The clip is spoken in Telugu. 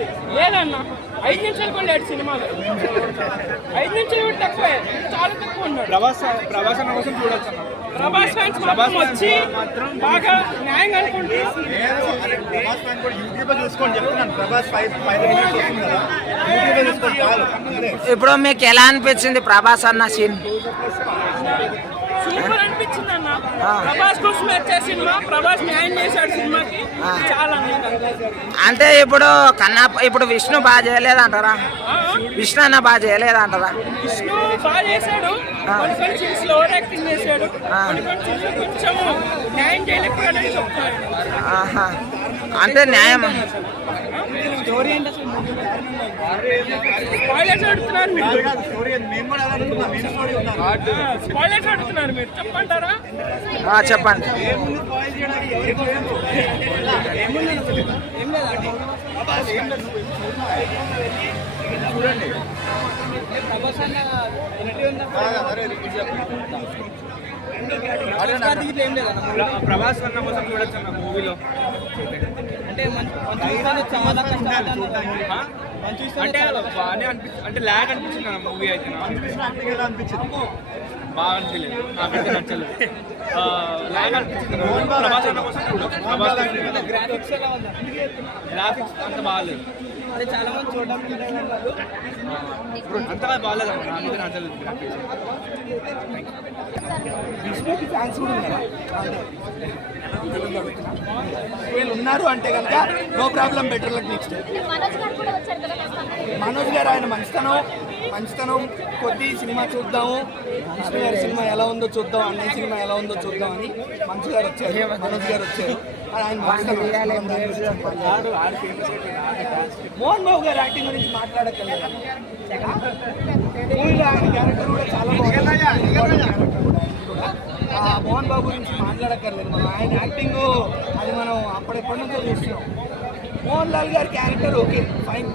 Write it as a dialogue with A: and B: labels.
A: చూసి లేదన్నా ఐదు నిమిషాలు కూడా లేడు సినిమాలో. ఐదు నిమిషాలు కూడా తక్కువే చాలా తక్కువ ఉన్నాడు.
B: ప్రభాస్ ప్రభాస్ అన్న కోసం చూడొచ్చు అన్న.
A: ప్రభాస్ ఫ్యాన్స్ మాత్రం వచ్చి బాగా న్యాయంగా అనుకుంటే
C: ప్రభాస్ ఫ్యాన్ కూడా యూట్యూబ్ చూసుకోండి చెప్తున్నాను. ప్రభాస్ ఫైవ్ ఫైవ్ మినిట్స్ వస్తుంది కదా. యూట్యూబ్ చూసుకోండి చాలు. అదే.
D: ఇప్పుడు మీకు ఎలా అనిపించింది ప్రభాస్ అన్న సీన్?
A: సూపర్ అనిపించింది అన్న. ప్రభాస్ కోసం వచ్చే సినిమా ప్రభాస్ న్యాయం చేశాడు సినిమాకి. చాలా
D: అంటే ఇప్పుడు కన్నా ఇప్పుడు విష్ణు బాగా చేయలేదంటారా? విష్ణు అన్న బాగా చేయలేదంటారా?
A: విష్ణు బాగా చేశాడు. కొన్ని కొన్ని సీన్స్లో ఓవర్ యాక్టింగ్ చేశాడు. కొంచెం న్యాయం చేయలేకపోయాడని చెప్తాడు
D: అంటే న్యాయం చెప్పండి.
C: చూడండి.
B: ప్రభాస్ అన్న కోసం చూడొచ్చు మూవీలో అంటే బాగానే అనిపించింది అంటే ల్యాగ్ అనిపించింది అన్న మూవీ అయితే బాగా అనిపించలేదు నాకైతే నచ్చలేదు. ల్యాగ్ అనిపించింది. ప్రభాస్ అన్న కోసం గ్రాఫిక్స్ గ్రాఫిక్స్ అంత బాగాలేదు.
A: చాలా మంది చూడడానికి
B: అంతగా బాగాలేదు నాకైతే నచ్చలేదు గ్రాఫిక్స్
E: విష్ణుకి ఫ్యాన్స్ కూడా ఉన్నారా? వీళ్ళు ఉన్నారు అంటే కనుక no problem better luck next
F: Manoj garu
E: ఆయన మంచితనం మంచితనం కొద్ది సినిమా చూద్దాము. విష్ణు గారి సినిమా ఎలా ఉందో చూద్దాం అన్నయ్య సినిమా ఎలా ఉందో చూద్దాం అని మంచు గారు వచ్చారు మనోజ్ గారు వచ్చారు. అది ఆయన మోహన్ బాబు గారి యాక్టింగ్ గురించి మాట్లాడక్కర్లేదు? మూవీలో ఆయన క్యారెక్టర్ కూడా చాలా బాగుంది. మోహన్ బాబు గురించి మాట్లాడక్కర్లేదు మనం. ఆయన యాక్టింగ్ అది మనం అప్పుడెప్పటి నుంచో చూస్తున్నాం. మోహన్ లాల్ గారి క్యారెక్టర్ ఓకే ఫైన్.